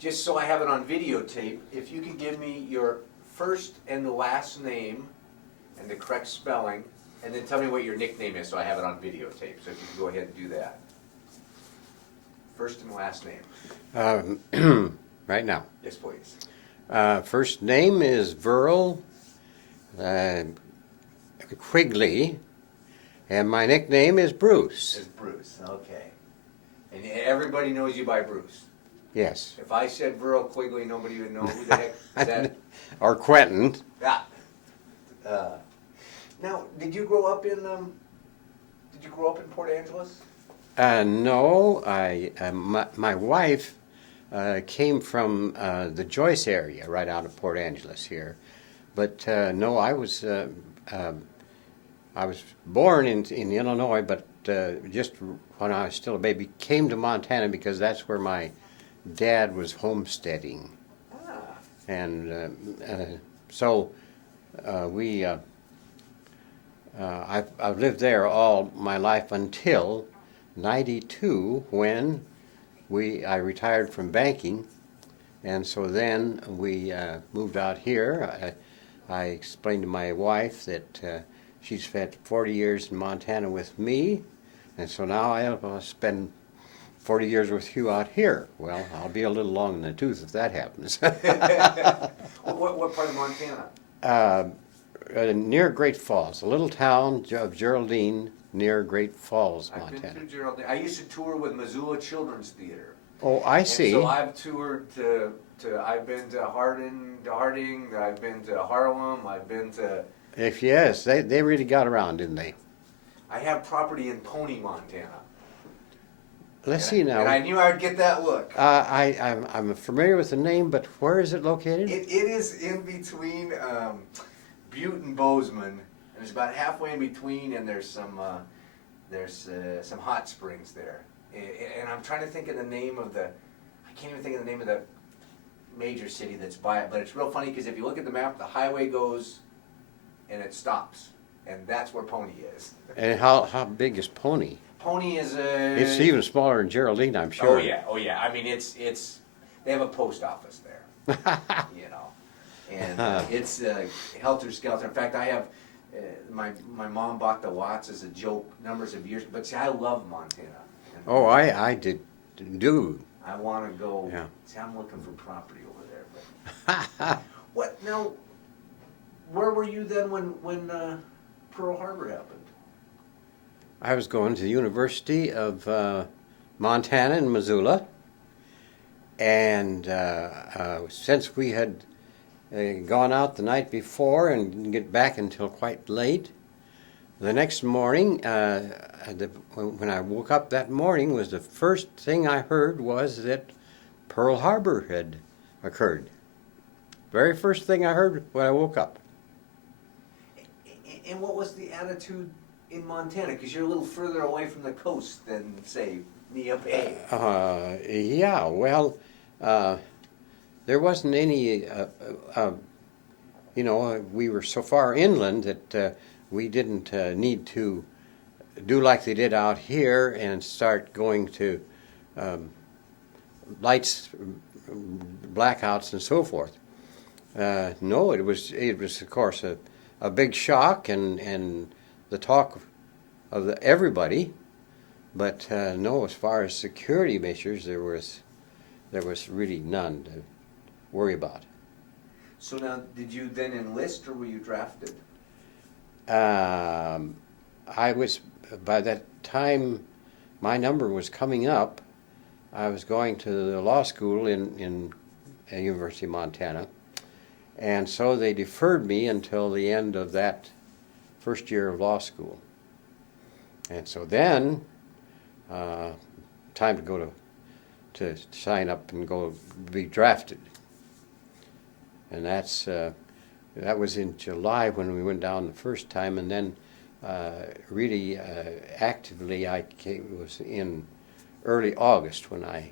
just so I have it on videotape, if you could give me your first and the last name and the correct spelling, and then tell me what your nickname is so I have it on videotape. So if you could go ahead and do that. First and last name. Right now. Yes, please. First name is Verle Quigley, and my nickname is Bruce. It's Bruce, okay. And everybody knows you by Bruce. Yes. If I said Verle Quigley, nobody would know who the heck is that. Or Quentin. Yeah. Now, did you grow up in Port Angeles? No, my wife came from the Joyce area, right out of Port Angeles here. But no, I was born in Illinois, but just when I was still a baby, came to Montana because that's where my dad was homesteading. Ah. And so I've lived there all my life until 92 when I retired from banking, and so then we moved out here. I explained to my wife that she's spent 40 years in Montana with me, and so now I'll spend 40 years with you out here. Well, I'll be a little long in the tooth if that happens. What part of Montana? Near Great Falls, a little town of Geraldine near Great Falls, Montana. I've been through Geraldine. I used to tour with Missoula Children's Theater. Oh, I see. And so I've toured I've been to Harding, I've been to Harlem, I've been to... Yes, they really got around, didn't they? I have property in Pony, Montana. Let's see now. And I knew I would get that look. I'm familiar with the name, but where is it located? It is in between Butte and Bozeman, and it's about halfway in between, and there's some hot springs there. And I'm trying to think of the name of I can't even think of the name of the major city that's by it, but it's real funny because if you look at the map, the highway goes and it stops, and that's where Pony is. And how big is Pony? Pony is It's even smaller than Geraldine, I'm sure. Oh yeah. I mean, it's they have a post office there, you know, and it's helter skelter. In fact, I have my mom bought the lots as a joke numbers of years, but see, I love Montana. Oh, I do. I want to go. Yeah. See, I'm looking for property over there. But what now? Where were you then when Pearl Harbor happened? I was going to the University of Montana in Missoula, and since we had gone out the night before and didn't get back until quite late, the next morning, when I woke up that morning, was the first thing I heard was that Pearl Harbor had occurred. Very first thing I heard when I woke up. And what was the attitude in Montana? Because you're a little further away from the coast than, say, Nia Bay. Yeah, well, there wasn't any, we were so far inland that we didn't need to do like they did out here and start going to lights, blackouts, and so forth. No, it was of course a big shock and the talk of everybody, but no, as far as security measures, there was really none to worry about. So now, did you then enlist, or were you drafted? I was, by that time my number was coming up, I was going to the law school in University of Montana, and so they deferred me until the end of that first year of law school. And so then, time to go to sign up and go be drafted. And that was in July when we went down the first time, and then really actively was in early August when I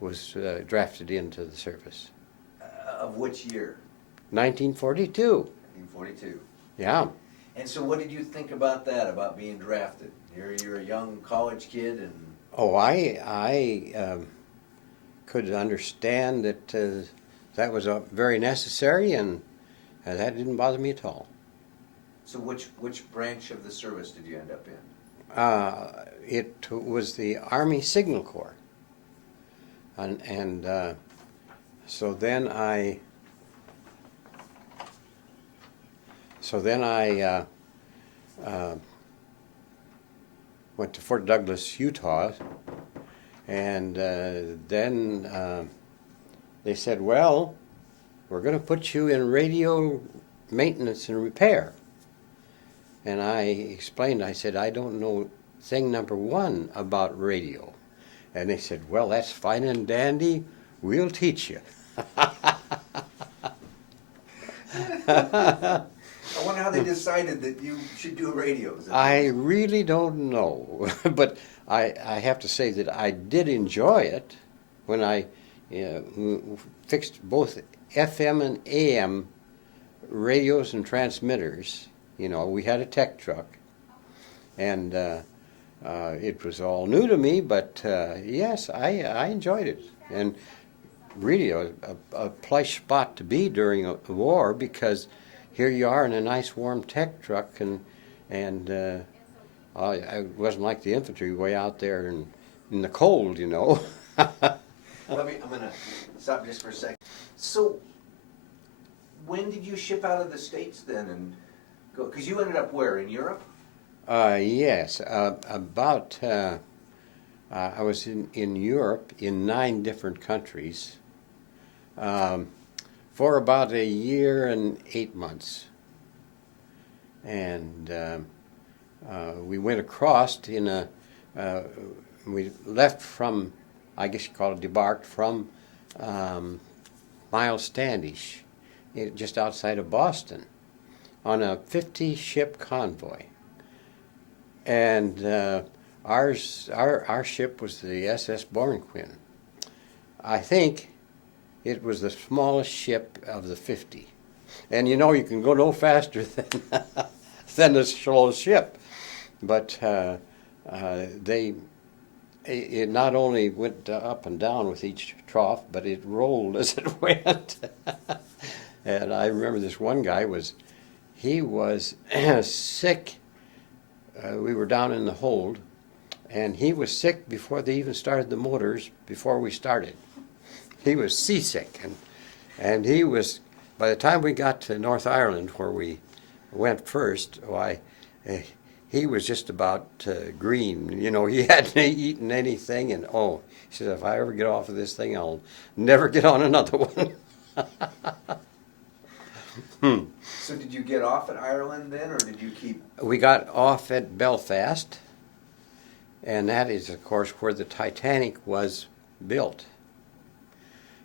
was drafted into the service. Of which year? 1942. 1942. Yeah. And so what did you think about that, about being drafted? You're a young college kid, and... Oh, I could understand that that was very necessary, and that didn't bother me at all. So which branch of the service did you end up in? It was the Army Signal Corps, and so then I went to Fort Douglas, Utah, and then they said, well, we're going to put you in radio maintenance and repair. And I explained, I said, I don't know thing number one about radio. And they said, well, that's fine and dandy. We'll teach you. I wonder how they decided that you should do radios. I really don't know. But I have to say that I did enjoy it when I fixed both FM and AM radios and transmitters. You know, we had a tech truck, and it was all new to me, but yes, I enjoyed it. And really a plush spot to be during a war, because here you are in a nice warm tech truck, and I wasn't like the infantry way out there in the cold, you know. I'm going to stop just for a second. So, when did you ship out of the States then and go? Because you ended up where, in Europe? Yes, about, I was in Europe in 9 different countries for about a year and 8 months. And we went across in we left from, I guess you call it debarked from Miles Standish, just outside of Boston, on a 50-ship convoy. And our ship was the SS Bornquin. I think it was the smallest ship of the 50. And you know, you can go no faster than the smallest ship. But it not only went up and down with each trough, but it rolled as it went. And I remember this one guy was sick. We were down in the hold, and he was sick before they even started the motors, before we started. He was seasick, and he was, by the time we got to North Ireland, where we went first, he was just about green. You know, he hadn't eaten anything, and he said, if I ever get off of this thing, I'll never get on another one. So did you get off at Ireland then, or did you keep? We got off at Belfast, and that is, of course, where the Titanic was built,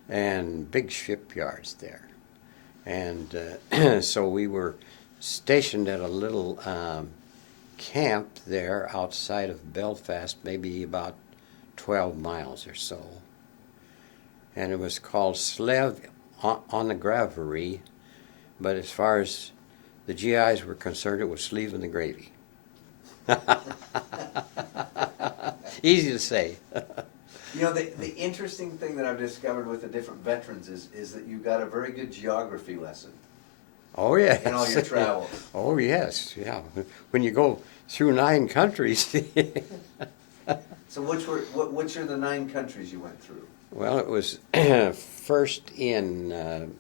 and big shipyards there. And so we were stationed at a little camp there outside of Belfast, maybe about 12 miles or so. And it was called Slev on the Gravery. But as far as the GIs were concerned, it was sleeve in the gravy. Easy to say. You know, the interesting thing that I've discovered with the different veterans is that you got a very good geography lesson. Oh, yes. In all your travels. Oh, yes, yeah. When you go through 9 countries. So which are the 9 countries you went through? Well, it was first in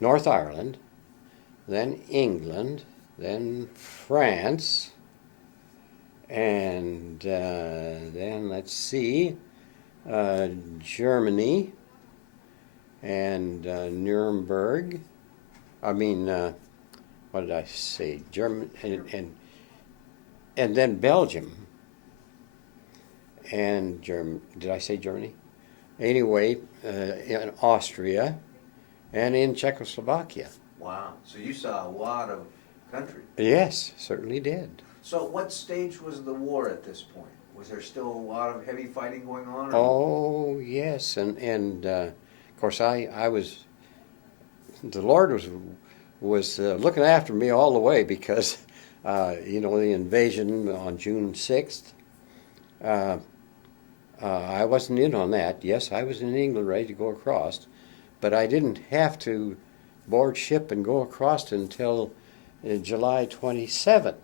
North Ireland, then England, then France, and then, let's see, Germany, and Nuremberg. What did I say? Germany, and then Belgium, and did I say Germany? Anyway, in Austria, and in Czechoslovakia. Wow. So you saw a lot of country. Yes, certainly did. So at what stage was the war at this point? Was there still a lot of heavy fighting going on? Or? Oh, yes. And of course, I was, the Lord was looking after me all the way, because, you know, the invasion on June 6th, I wasn't in on that. Yes, I was in England ready to go across, but I didn't have to board ship and go across until July 27th.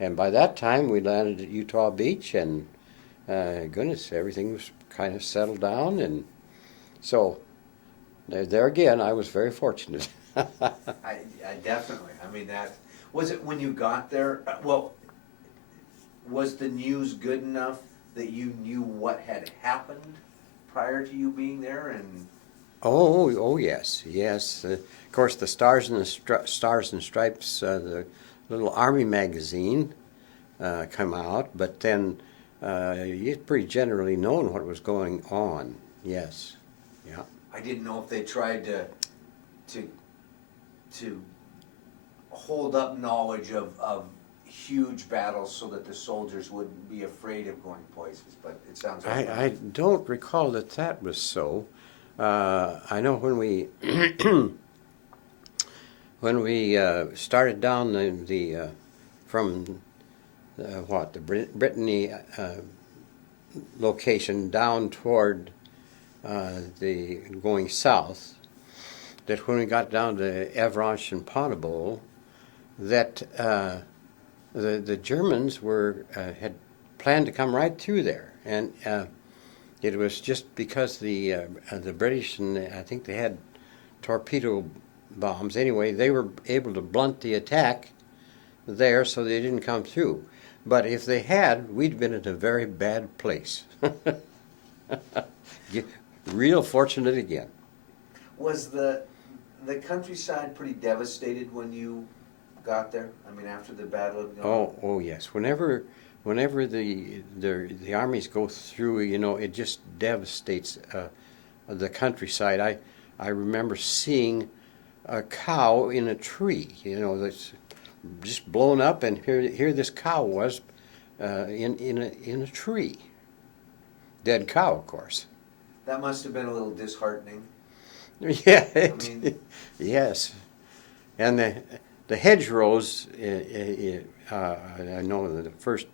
And by that time, we landed at Utah Beach, and goodness, everything was kind of settled down. And so, there again, I was very fortunate. I definitely, I mean, that, was it when you got there, well, was the news good enough that you knew what had happened prior to you being there, and? Oh, yes, yes. Of course, the Stars and Stripes, the little Army magazine, come out, but then it's pretty generally known what was going on. Yes, yeah. I didn't know if they tried to hold up knowledge of huge battles so that the soldiers wouldn't be afraid of going places, but it sounds like I don't recall that was so. I know when we when we started down the from the Brittany location down toward the going south, that when we got down to Avranches and Pontabowl, that the Germans had planned to come right through there, and it was just because the British, and I think they had torpedo bombs. Anyway, they were able to blunt the attack there, so they didn't come through. But if they had, we'd been in a very bad place. Real fortunate again. Was the countryside pretty devastated when you got there? I mean, after the battle had gone? Oh yes. Whenever the armies go through, it just devastates the countryside. I remember seeing a cow in a tree, that's just blown up, and here this cow was in a tree. Dead cow, of course. That must have been a little disheartening. Yeah, mean, yes. And the hedgerows, I know the first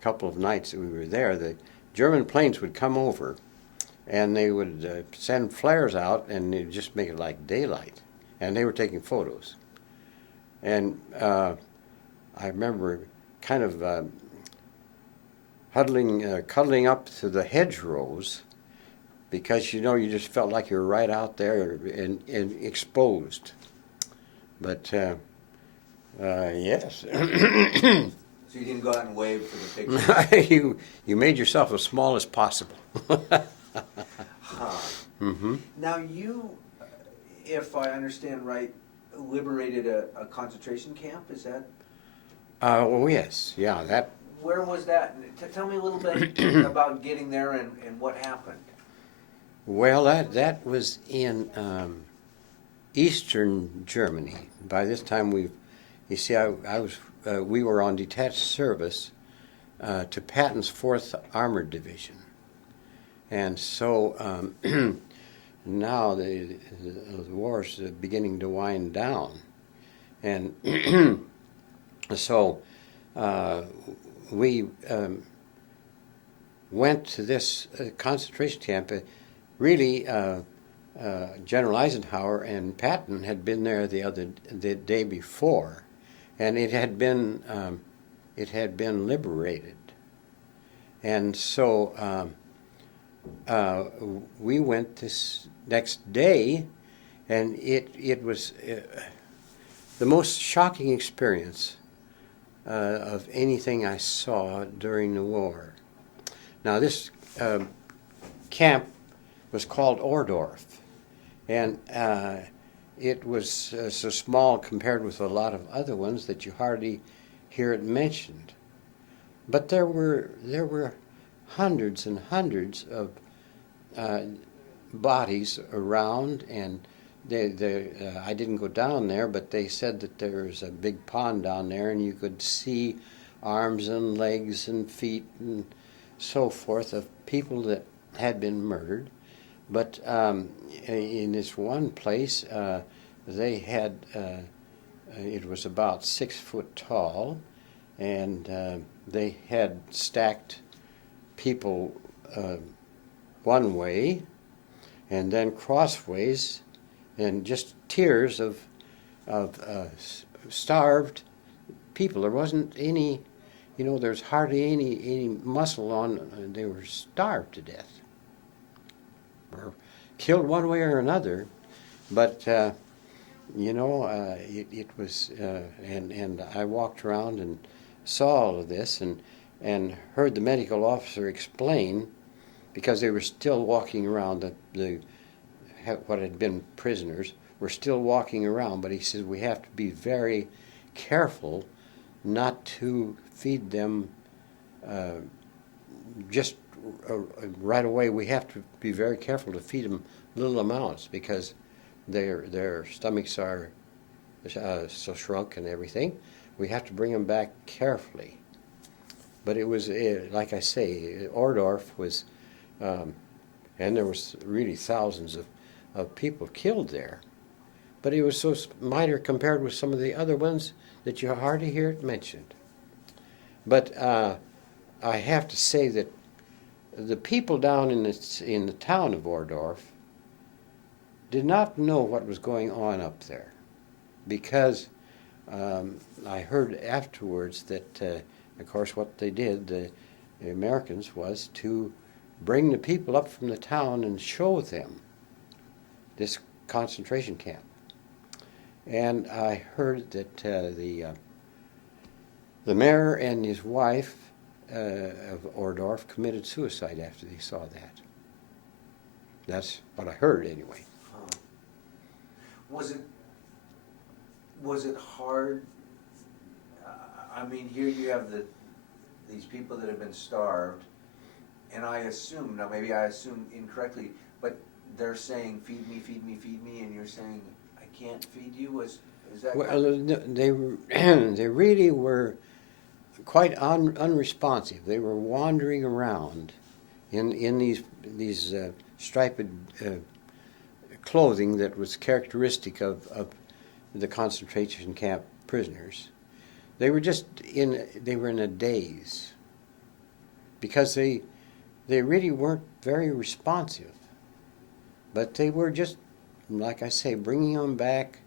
couple of nights that we were there, the German planes would come over, and they would send flares out, and they'd just make it like daylight. And they were taking photos. And I remember kind of cuddling up to the hedgerows, because you just felt like you were right out there and exposed. But yes. So you didn't go out and wave for the picture? you made yourself as small as possible. Huh. Mm-hmm. Now you, if I understand right, liberated a concentration camp, is that? Oh yes, yeah. That. Where was that? Tell me a little bit about getting there and what happened. Well, that was in eastern Germany. By this time, we were on detached service to Patton's 4th Armored Division, and so now the war is beginning to wind down, and so we went to this concentration camp. Really, General Eisenhower and Patton had been there the day before, and it had been liberated, and so we went this next day, and it was the most shocking experience of anything I saw during the war. Now this camp was called Ohrdorf, and it was so small compared with a lot of other ones that you hardly hear it mentioned. But there were hundreds and hundreds of bodies around, and I didn't go down there, but they said that there was a big pond down there, and you could see arms and legs and feet and so forth of people that had been murdered. But in this one place, they had, it was about 6 foot tall, and they had stacked people one way, and then crossways, and just tiers of starved people. There wasn't any, there's hardly any muscle on. They were starved to death, or killed one way or another. But it was, and I walked around and saw all of this, and heard the medical officer explain, because they were still walking around, what had been prisoners were still walking around, but he says we have to be very careful not to feed them just right away. We have to be very careful to feed them little amounts, because their stomachs are so shrunk and everything. We have to bring them back carefully. But it was, like I say, Ohrdruf was, and there was really thousands of people killed there. But it was so minor compared with some of the other ones that you hardly hear it mentioned. But I have to say that the people down in the town of Ohrdruf did not know what was going on up there, because I heard afterwards that, of course, what they did, the Americans, was to bring the people up from the town and show them this concentration camp. And I heard that the mayor and his wife of Ohrdruf committed suicide after they saw that. That's what I heard anyway. Was it hard? I mean, here you have these people that have been starved, and I assume, now maybe I assume incorrectly, but they're saying, feed me, feed me, feed me, and you're saying, I can't feed you? Is that well, they really were quite unresponsive. They were wandering around in these striped clothing that was characteristic of the concentration camp prisoners. They were in a daze, because they really weren't very responsive. But they were just, like I say, bringing them back,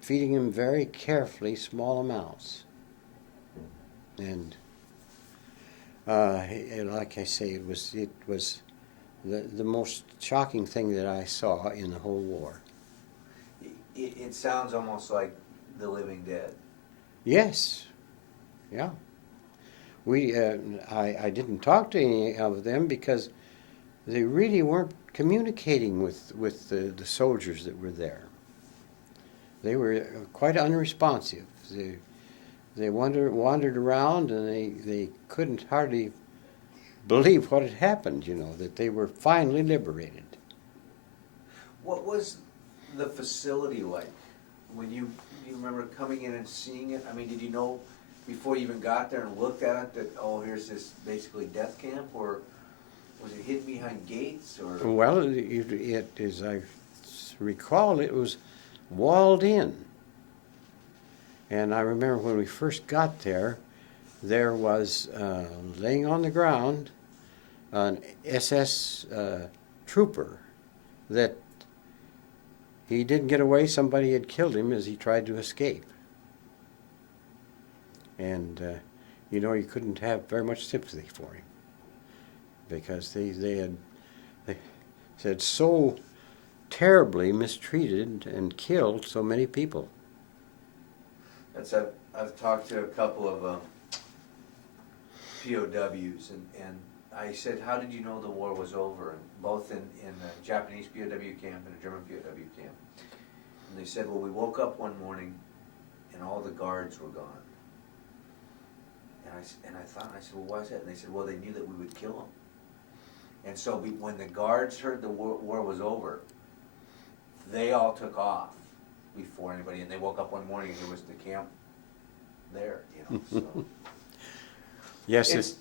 feeding them very carefully, small amounts. And like I say, it was the most shocking thing that I saw in the whole war. It sounds almost like The Living Dead. Yes, yeah. I didn't talk to any of them, because they really weren't communicating with the soldiers that were there. They were quite unresponsive. They wandered around, and they couldn't hardly believe what had happened, that they were finally liberated. What was the facility like when you remember coming in and seeing it? I mean, did you know before you even got there and looked at it that, oh, here's this basically death camp, or was it hidden behind gates? Or Well, it as I recall, it was walled in. And I remember when we first got there was laying on the ground an SS trooper that he didn't get away. Somebody had killed him as he tried to escape. And, you couldn't have very much sympathy for him, because they had so terribly mistreated and killed so many people. I've talked to a couple of POWs, and I said, how did you know the war was over? And both in a Japanese POW camp and a German POW camp. And they said, well, we woke up one morning and all the guards were gone. And I said, well, why is that? And they said, well, they knew that we would kill them. And so when the guards heard the war was over, they all took off before anybody, and they woke up one morning and there was the camp there, so. Yes.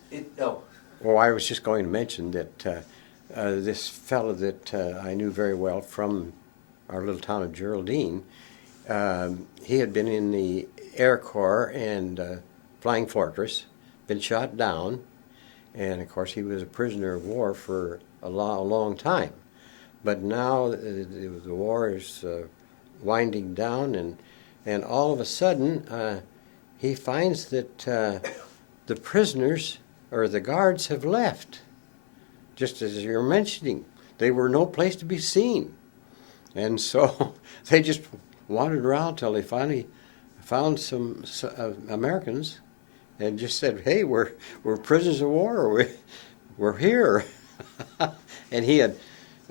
Well, I was just going to mention that this fellow that I knew very well from our little town of Geraldine, he had been in the Air Corps and Flying Fortress, been shot down, And of course, he was a prisoner of war for a long time. But now the war is winding down, and all of a sudden he finds that the prisoners or the guards have left. Just as you're mentioning, they were no place to be seen. And so they just wandered around till they finally found some Americans and just said, "Hey, we're prisoners of war. We're here." And he had,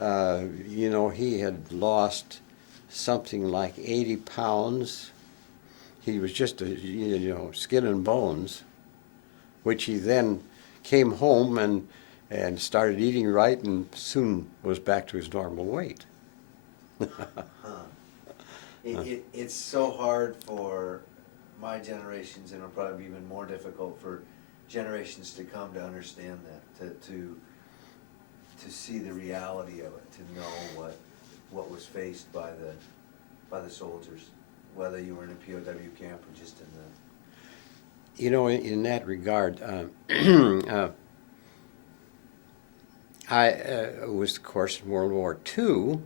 he had lost something like 80 pounds. He was just skin and bones, which he then came home and started eating right, and soon was back to his normal weight. It's so hard for my generations, and it'll probably be even more difficult for generations to come to understand that, to see the reality of it, to know what was faced by the soldiers, whether you were in a POW camp or just in the. You know, in that regard, I was, of course, in World War II,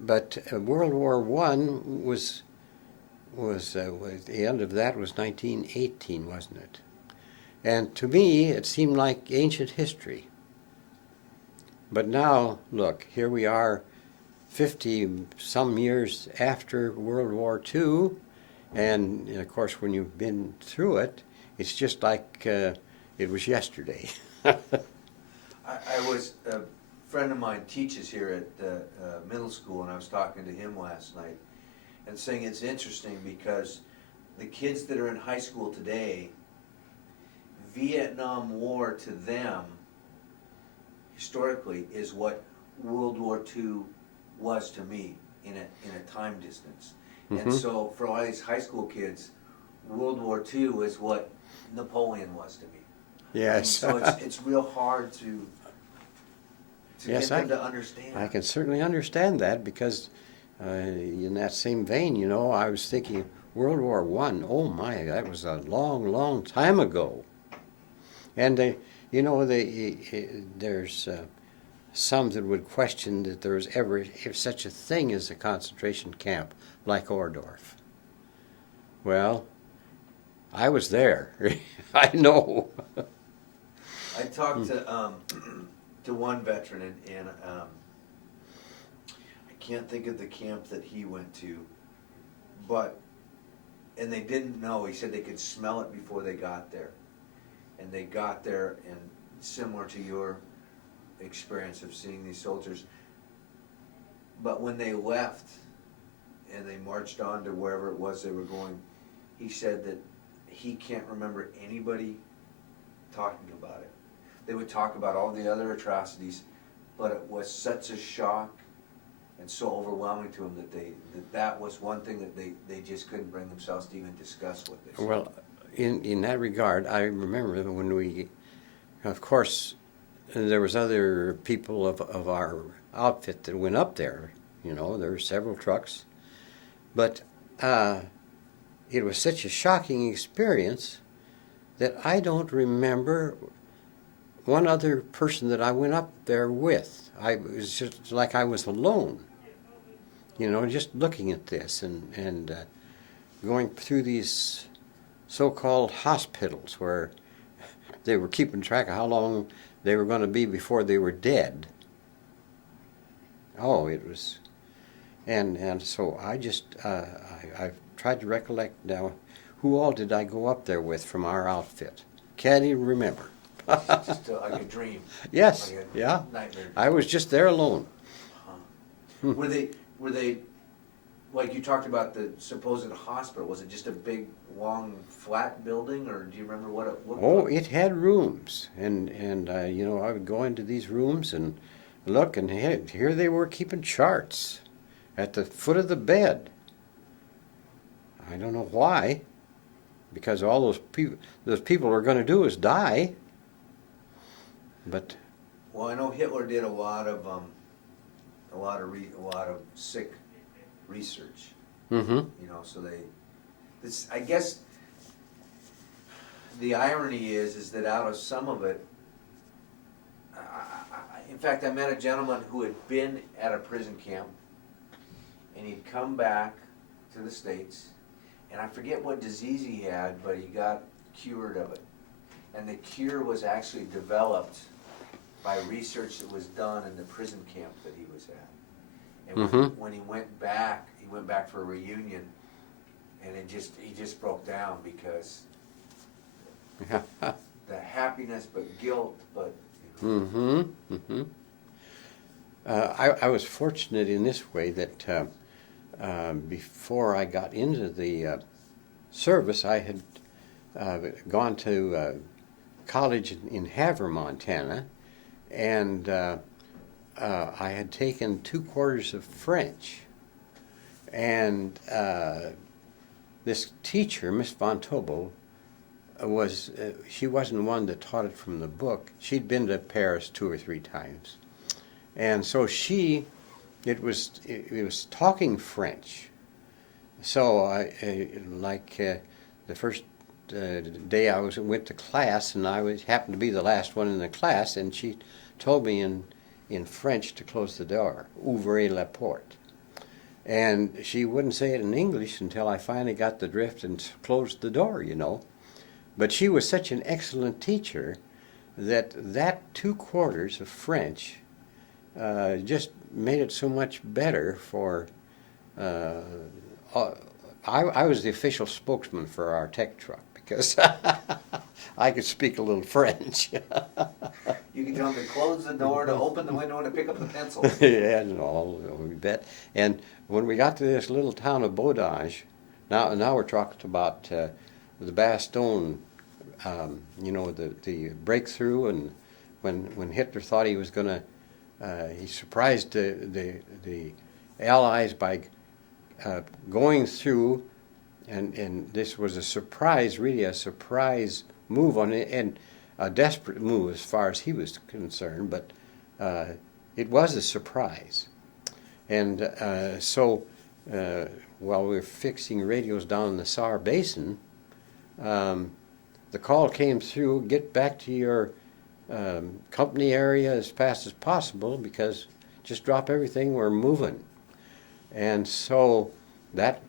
but World War I was the end of that was 1918, wasn't it? And to me, it seemed like ancient history. But now, look, here we are 50-some years after World War II, and of course, when you've been through it, it's just like it was yesterday. I was, a friend of mine teaches here at the middle school, and I was talking to him last night and saying it's interesting because the kids that are in high school today, Vietnam War to them, historically, is what World War II was to me in a time distance. Mm-hmm. And so for all these high school kids, World War II is what Napoleon was to me. Yes. I mean, so it's real hard to yes, get them to understand. I can certainly understand that because in that same vein, I was thinking World War I, oh my, that was a long, long time ago. And, there's some that would question that there was ever such a thing as a concentration camp like Ohrdruf. Well, I was there. I know. I talked to one veteran, and I can't think of the camp that he went to, and they didn't know. He said they could smell it before they got there. And they got there, and similar to your experience of seeing these soldiers, but when they left and they marched on to wherever it was they were going, he said that he can't remember anybody talking about it. They would talk about all the other atrocities, but it was such a shock and so overwhelming to them that was one thing that they just couldn't bring themselves to even discuss what they saw. Well, in that regard, I remember when we, of course, there was other people of our outfit that went up there. There were several trucks, but it was such a shocking experience that I don't remember one other person that I went up there with. It was just like I was alone, just looking at this and going through these so-called hospitals where they were keeping track of how long they were going to be before they were dead. Oh, it was, and so I just I've tried to recollect now, who all did I go up there with from our outfit? Can't even remember. It's just like a dream. Yes, like a yeah. Nightmare. I was just there alone. Huh. Were they like you talked about the supposed hospital? Was it just a big, long, flat building, or do you remember what it looked like? Oh, it had rooms, and I would go into these rooms and look, and here they were keeping charts at the foot of the bed. I don't know why, because all those people are going to do is die. But well, I know Hitler did a lot of sick research. Mm-hmm. So I guess the irony is that out of some of it, In fact, I met a gentleman who had been at a prison camp, and he'd come back to the States, and I forget what disease he had, but he got cured of it. And the cure was actually developed by research that was done in the prison camp that he was at. And when he went back for a reunion, and he just broke down because the happiness, but guilt, but. I was fortunate in this way that before I got into the service, I had gone to college in Havre, Montana, and I had taken 2 quarters of French. And this teacher, Miss Von Tobel, she wasn't one that taught it from the book. She'd been to Paris 2 or 3 times. And so it was talking French. So the first day I went to class, and happened to be the last one in the class, and she told me in French to close the door, ouvrez la porte. And she wouldn't say it in English until I finally got the drift and closed the door, But she was such an excellent teacher that 2 quarters of French just made it so much better for. I was the official spokesman for our tech truck because I could speak a little French. You can tell them to close the door, to open the window, and to pick up the pencil. Yeah, no, we bet. And when we got to this little town of Boudange, now we're talking about the Bastogne, the breakthrough, and when Hitler thought he was going to, he surprised the Allies by going through, and this was a surprise, really a surprise move on it, and a desperate move as far as he was concerned, but it was a surprise. And so while we were fixing radios down in the Saar Basin, the call came through, get back to your company area as fast as possible because just drop everything, we're moving. And so that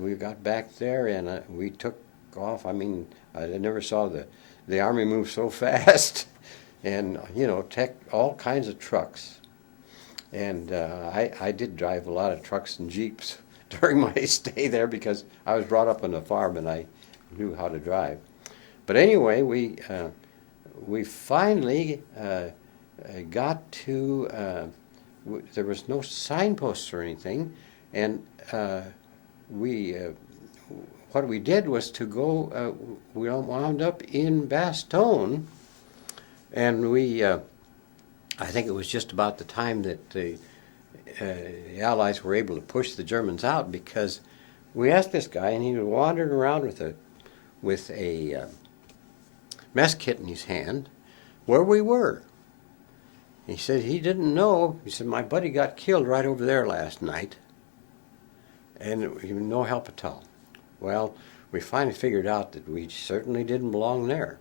we got back there and we took off. I mean, I never saw the Army move so fast. And, all kinds of trucks. And I did drive a lot of trucks and Jeeps during my stay there because I was brought up on a farm and I knew how to drive. But anyway, we finally got to, there was no signposts or anything, and what we did was to go, we wound up in Bastogne, and I think it was just about the time that the Allies were able to push the Germans out, because we asked this guy, and he was wandering around with a mess kit in his hand, where we were. He said he didn't know. He said, my buddy got killed right over there last night, and no help at all. Well, we finally figured out that we certainly didn't belong there.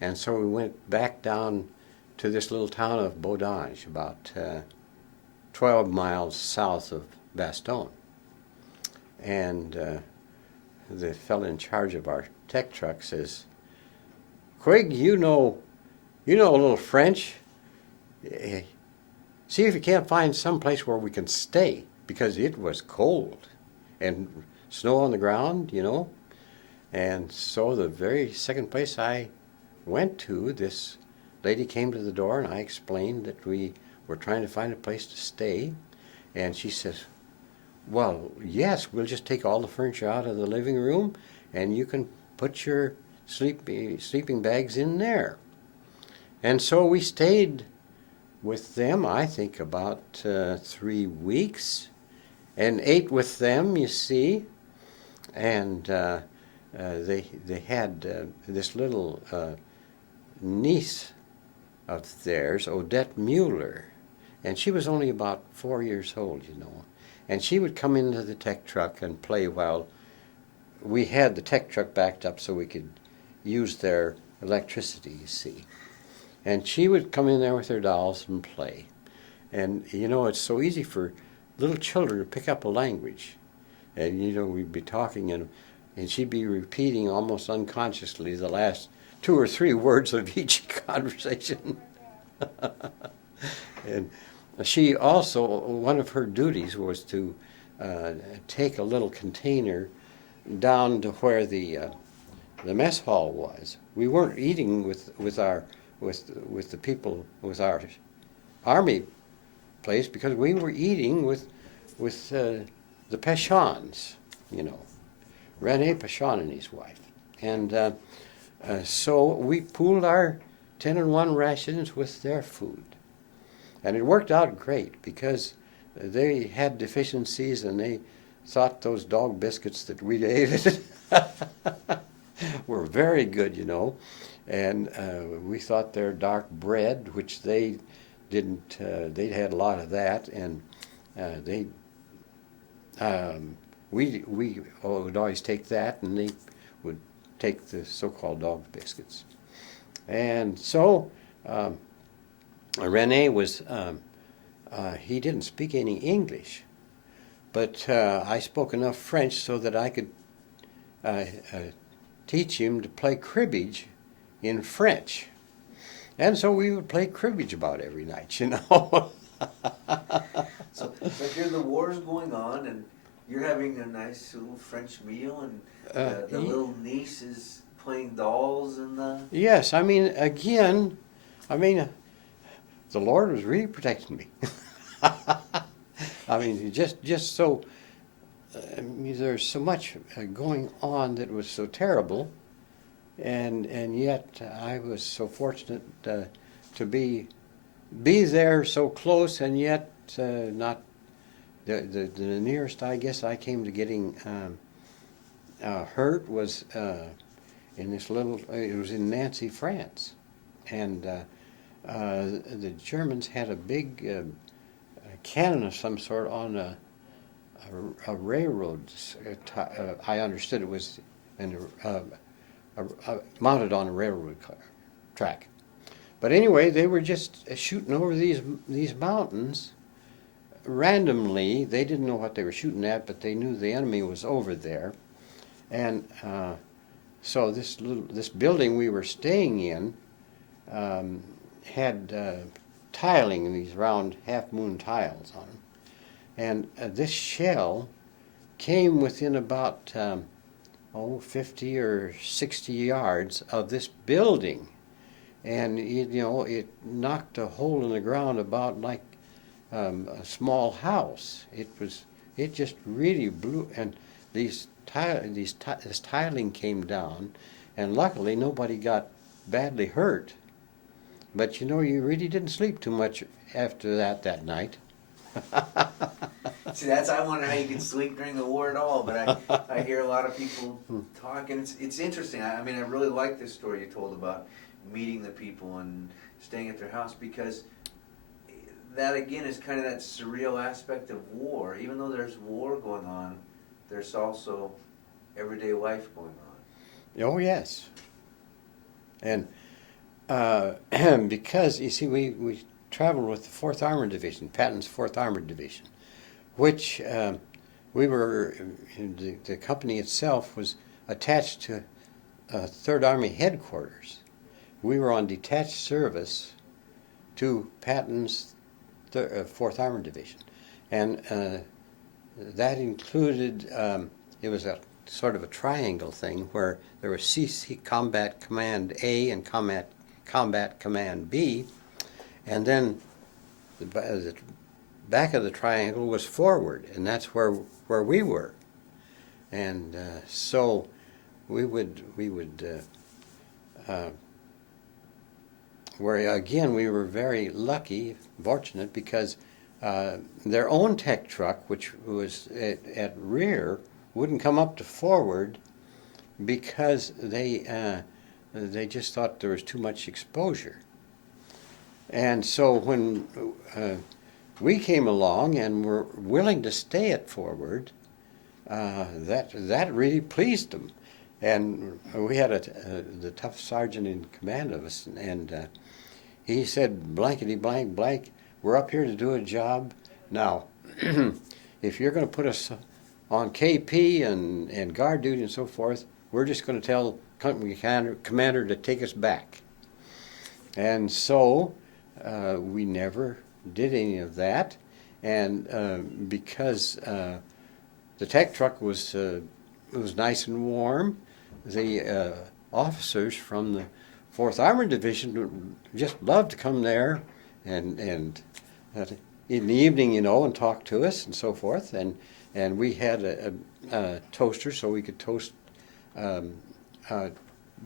And so we went back down to this little town of Boudange, about 12 miles south of Bastogne. And the fellow in charge of our tech truck says, Quig, you know a little French. See if you can't find some place where we can stay, because it was cold and snow on the ground, And so the very second place I went to, this lady came to the door, and I explained that we were trying to find a place to stay. And she says, well, yes, we'll just take all the furniture out of the living room, and you can put your sleeping bags in there. And so we stayed with them, I think, about 3 weeks, and ate with them, you see. And they had this little niece of theirs, Odette Mueller, and she was only about 4 years old, And she would come into the tech truck and play while we had the tech truck backed up so we could use their electricity, you see. And she would come in there with her dolls and play. And, it's so easy for little children to pick up a language. And, we'd be talking, and she'd be repeating almost unconsciously the last 2 or 3 words of each conversation. And she also, one of her duties was to take a little container down to where the mess hall was. We weren't eating with the people, with our army place, because we were eating with the Pashans, Rene Pashan and his wife. And so we pooled our 10-in-1 rations with their food. And it worked out great, because they had deficiencies, and they thought those dog biscuits that we ate were very good, And we thought their dark bread, which they didn't, they had a lot of that, and we would always take that, and they would take the so-called dog biscuits. And so Rene was, he didn't speak any English, but I spoke enough French so that I could teach him to play cribbage in French. And so we would play cribbage about every night, So here the war's going on, and you're having a nice little French meal, and the little niece is playing dolls and the... Yes, again, the Lord was really protecting me. Just so, there's so much going on that was so terrible, and yet I was so fortunate to be there so close, and yet not the nearest I guess I came to getting hurt was in this little. It was in Nancy, France, and the Germans had a big cannon of some sort on a railroad. I understood it was mounted on a railroad track. But anyway, they were just shooting over these mountains randomly. They didn't know what they were shooting at, but they knew the enemy was over there. And so this building we were staying in had tiling, these round half-moon tiles on them. And this shell came within about 50 or 60 yards of this building. And it knocked a hole in the ground about like a small house. It just really blew, and this tiling came down, and luckily nobody got badly hurt. But you really didn't sleep too much after that night. See, I wonder how you can sleep during the war at all, but I hear a lot of people talk, and it's interesting. I really like this story you told about meeting the people and staying at their house, because that again is kind of that surreal aspect of war. Even though there's war going on, there's also everyday life going on. Oh yes. And because you see we traveled with the 4th Armored Division, Patton's 4th Armored Division, which we were, the company itself was attached to 3rd Army headquarters. We were on detached service to Patton's 4th Armored Division. And that included, it was a sort of a triangle thing where there was CC Combat Command A and Combat Command B, and then the back of the triangle was forward, and that's where we were. And so we would where again we were very lucky, fortunate, because their own tech truck, which was at rear, wouldn't come up to forward because they just thought there was too much exposure. And so when we came along and were willing to stay at forward, that really pleased them. And we had the tough sergeant in command of us, and he said, blankety blank blank, we're up here to do a job. Now, if you're going to put us on KP and guard duty and so forth, we're just going to tell company commander to take us back. And so we never did any of that. And because the tech truck was nice and warm, the officers from the 4th Armored Division just loved to come there and in the evening, and talk to us and so forth. And we had a toaster so we could toast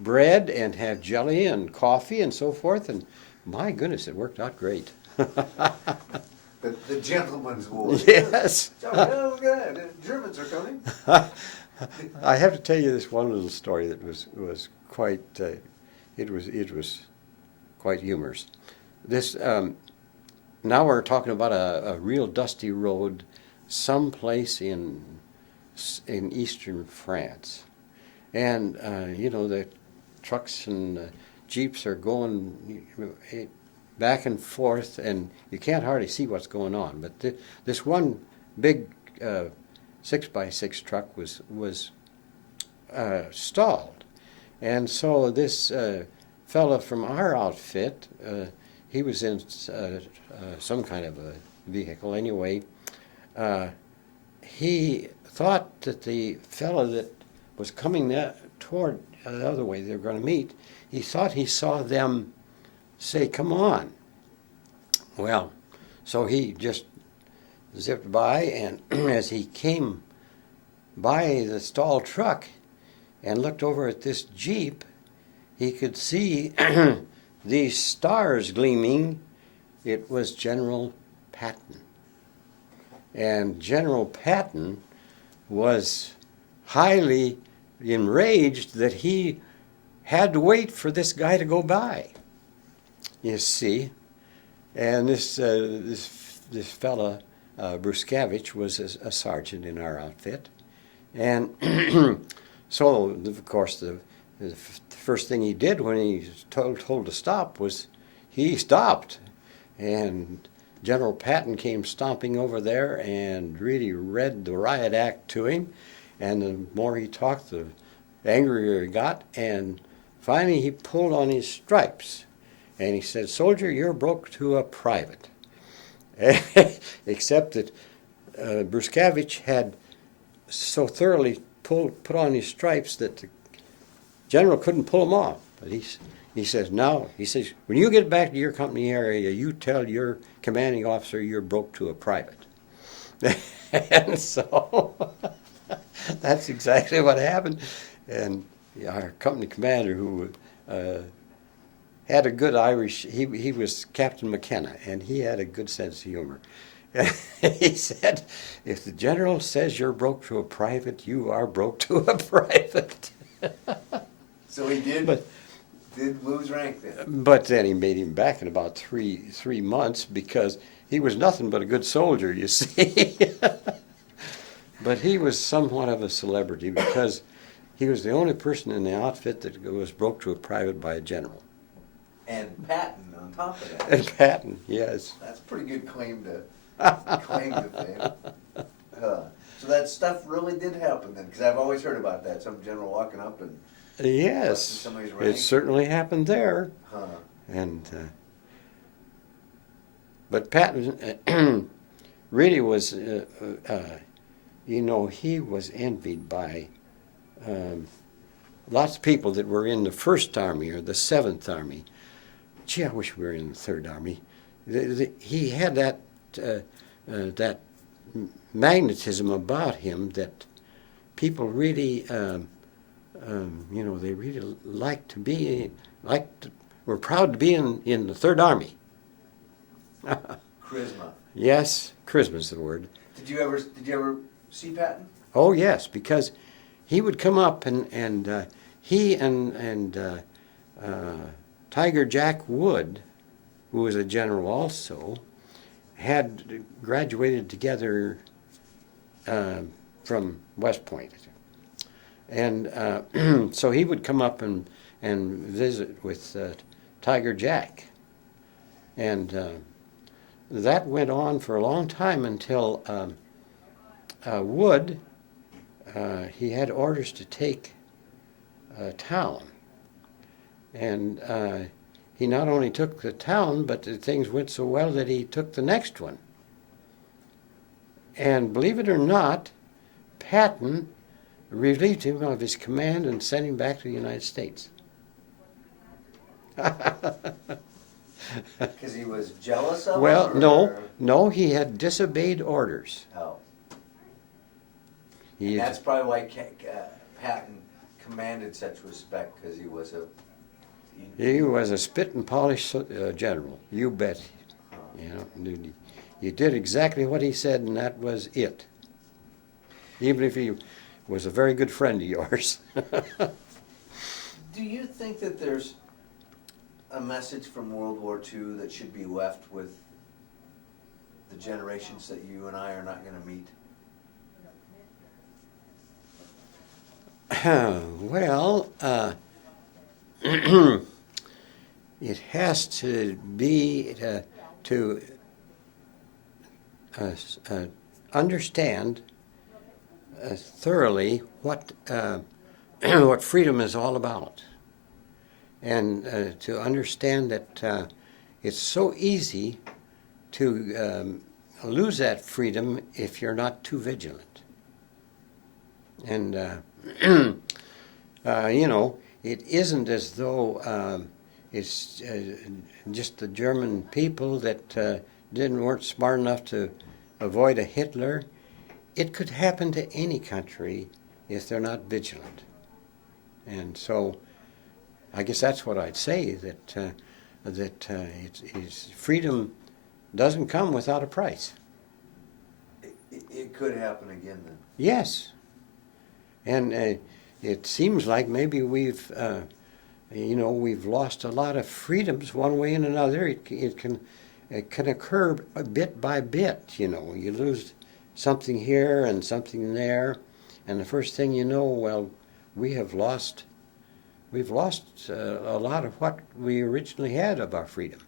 bread and have jelly and coffee and so forth. And my goodness, it worked out great. The gentleman's war. Yes. Oh, good. The Germans are coming. I have to tell you this one little story that was quite it was quite humorous. This now we're talking about a real dusty road someplace in eastern France, and the trucks and jeeps are going back and forth, and you can't hardly see what's going on. But this one big 6x6 truck was stalled, and so this fella from our outfit, he was in some kind of a vehicle anyway. He thought that the fella that was coming toward the other way they were going to meet, he thought he saw them say, "Come on." Well, so he just zipped by, and as he came by the stalled truck and looked over at this Jeep, he could see these stars gleaming. It was General Patton. And General Patton was highly enraged that he had to wait for this guy to go by, you see. And this fella, Bruskevich, was a sergeant in our outfit. And so, of course, the first thing he did when he was told to stop was he stopped. And General Patton came stomping over there and really read the riot act to him. And the more he talked, the angrier he got. And finally he pulled on his stripes. And he said, "Soldier, you're broke to a private." Except that Bruskevich had so thoroughly put on his stripes that the general couldn't pull them off. But he says, when you get back to your company area, you tell your commanding officer you're broke to a private. And so that's exactly what happened. And our company commander, who had a good Irish, he was Captain McKenna, and he had a good sense of humor. He said, "If the general says you're broke to a private, you are broke to a private." So he did lose rank then. But then he made him back in about three months because he was nothing but a good soldier, you see. But he was somewhat of a celebrity because he was the only person in the outfit that was broke to a private by a general. And Patton on top of that. And Patton, yes. That's a pretty good claim to fame. So that stuff really did happen then, because I've always heard about that. Some general walking up and yes, somebody's rank. It certainly happened there. Huh. And but Patton really was, he was envied by lots of people that were in the 1st Army or the 7th Army. Gee, I wish we were in the 3rd Army. He had that magnetism about him that people really, they really were proud to be in the 3rd Army. Charisma. Yes, charisma is the word. Did you ever see Patton? Oh yes, because he would come up and he and Tiger Jack Wood, who was a general also, had graduated together from West Point. And so he would come up and visit with Tiger Jack. And that went on for a long time until Wood, he had orders to take a town. And he not only took the town, but things went so well that he took the next one. And believe it or not, Patton relieved him of his command and sent him back to the United States. Because he was jealous of Well, him? no, he had disobeyed orders. Oh. He, And that's probably why Patton commanded such respect, because he was a spit and polish general. You bet. You did exactly what he said, and that was it. Even if he was a very good friend of yours. Do you think that there's a message from World War II that should be left with the generations that you and I are not going to meet? Well, it has to be to understand thoroughly what what freedom is all about, and to understand that it's so easy to lose that freedom if you're not too vigilant. And it isn't as though it's just the German people that weren't smart enough to avoid a Hitler. It could happen to any country if they're not vigilant. And so I guess that's what I'd say, that it's freedom doesn't come without a price. It could happen again then. Yes. And it seems like maybe we've lost a lot of freedoms one way and another. It can occur bit by bit. You lose something here and something there, and the first thing you know, well, we've lost a lot of what we originally had of our freedom.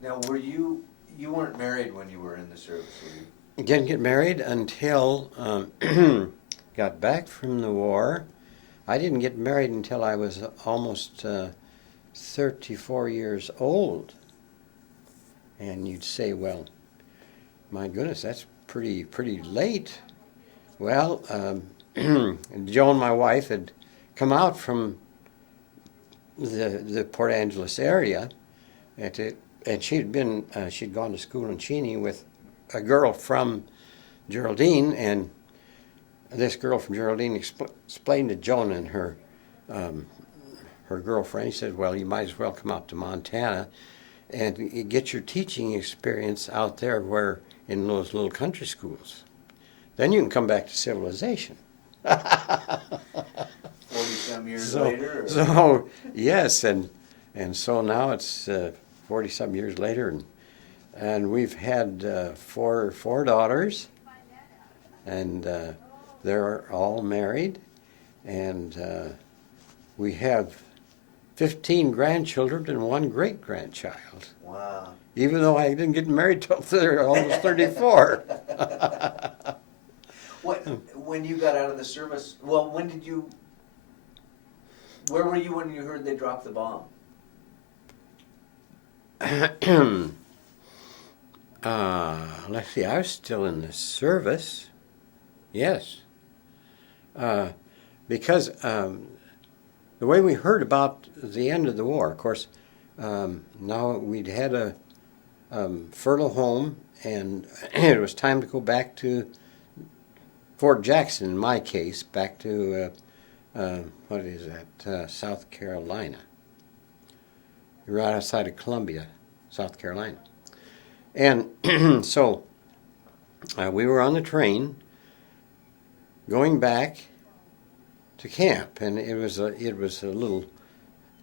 Now, you weren't married when you were in the service, were you? I didn't get married until got back from the war. I didn't get married until I was almost 34 years old. And you'd say, well, my goodness, that's pretty late. Well, Joan, my wife, had come out from the Port Angeles area, and she'd gone to school in Cheney with a girl from Geraldine, and this girl from Geraldine explained to Joan and her girlfriend. He said, well, you might as well come out to Montana and get your teaching experience out there where in those little country schools. Then you can come back to civilization. 40-some years later? Or? So, yes, and so now it's 40-some years later, and we've had four daughters, and they're all married, and we have 15 grandchildren and one great-grandchild. Wow. Even though I didn't get married till they're almost 34. When you got out of the service, well, where were you when you heard they dropped the bomb? Let's see, I was still in the service. Yes. Because the way we heard about the end of the war, of course, now we'd had a fertile home, and it was time to go back to Fort Jackson, in my case, back to, South Carolina. Right outside of Columbia, South Carolina. And so we were on the train going back to camp, and it was a little,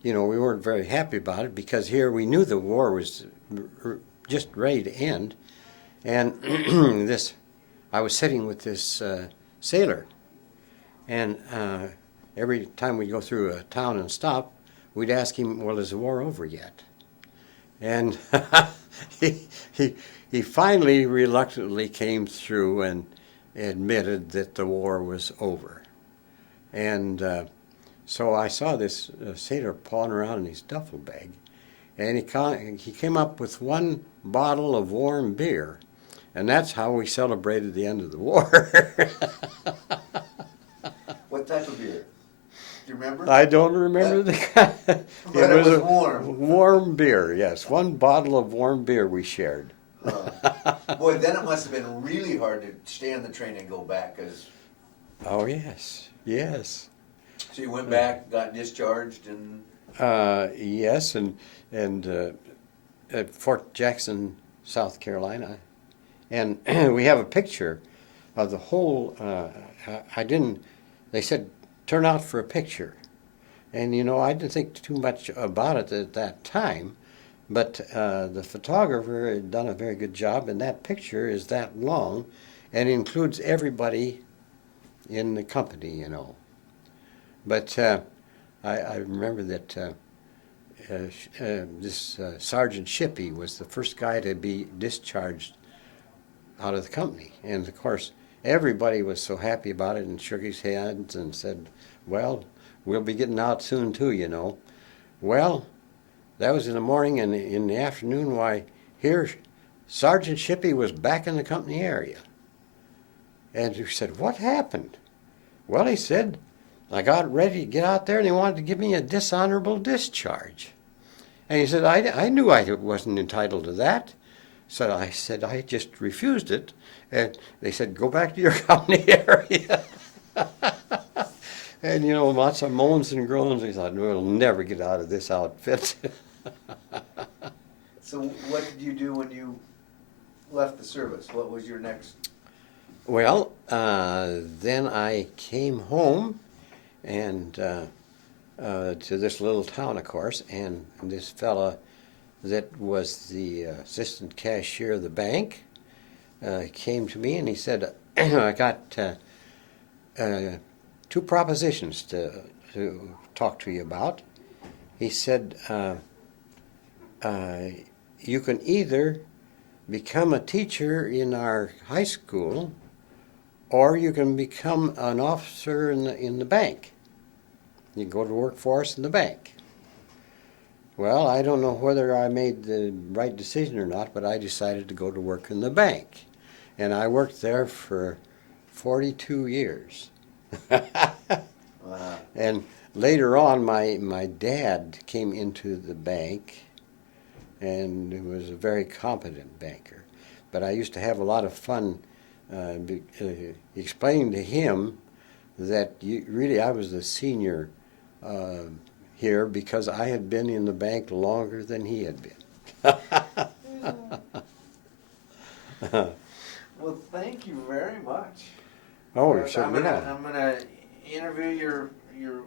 we weren't very happy about it, because here we knew the war was just ready to end, and I was sitting with this sailor, and every time we'd go through a town and stop, we'd ask him, well, is the war over yet? And he finally reluctantly came through and admitted that the war was over. And so I saw this sailor pawing around in his duffel bag, and he came up with one bottle of warm beer, and that's how we celebrated the end of the war. What type of beer? Do you remember? I don't remember the kind. But it was warm. Warm beer, yes. One bottle of warm beer we shared. Boy, then it must have been really hard to stay on the train and go back. Oh, yes, yes. So you went back, got discharged, and... Yes, and at Fort Jackson, South Carolina. And we have a picture of the whole, they said, turn out for a picture. And, you know, I didn't think too much about it at that time, but the photographer had done a very good job, and that picture is that long, and includes everybody in the company, you know. But I remember that this Sergeant Shippey was the first guy to be discharged out of the company. And, of course, everybody was so happy about it and shook his hands and said, well, we'll be getting out soon too, you know. Well, that was in the morning, and in the afternoon, why, here Sergeant Shippey was back in the company area. And we said, what happened? Well, he said, I got ready to get out there, and they wanted to give me a dishonorable discharge. And he said, I knew I wasn't entitled to that. So I said, I just refused it. And they said, go back to your company area. And, you know, lots of moans and groans. He thought, we'll never get out of this outfit. So what did you do when you left the service? What was your next? Well, then I came home and to this little town, of course, and this fella that was the assistant cashier of the bank came to me and he said, I got two propositions to talk to you about. He said, you can either become a teacher in our high school, or you can become an officer in the bank. You go to work for us in the bank. Well, I don't know whether I made the right decision or not, but I decided to go to work in the bank. And I worked there for 42 years. Wow. And later on, my dad came into the bank, and he was a very competent banker. But I used to have a lot of fun explaining to him that really I was the senior here because I had been in the bank longer than he had been. Well, thank you very much. Oh, I'm certainly gonna, not. I'm gonna interview your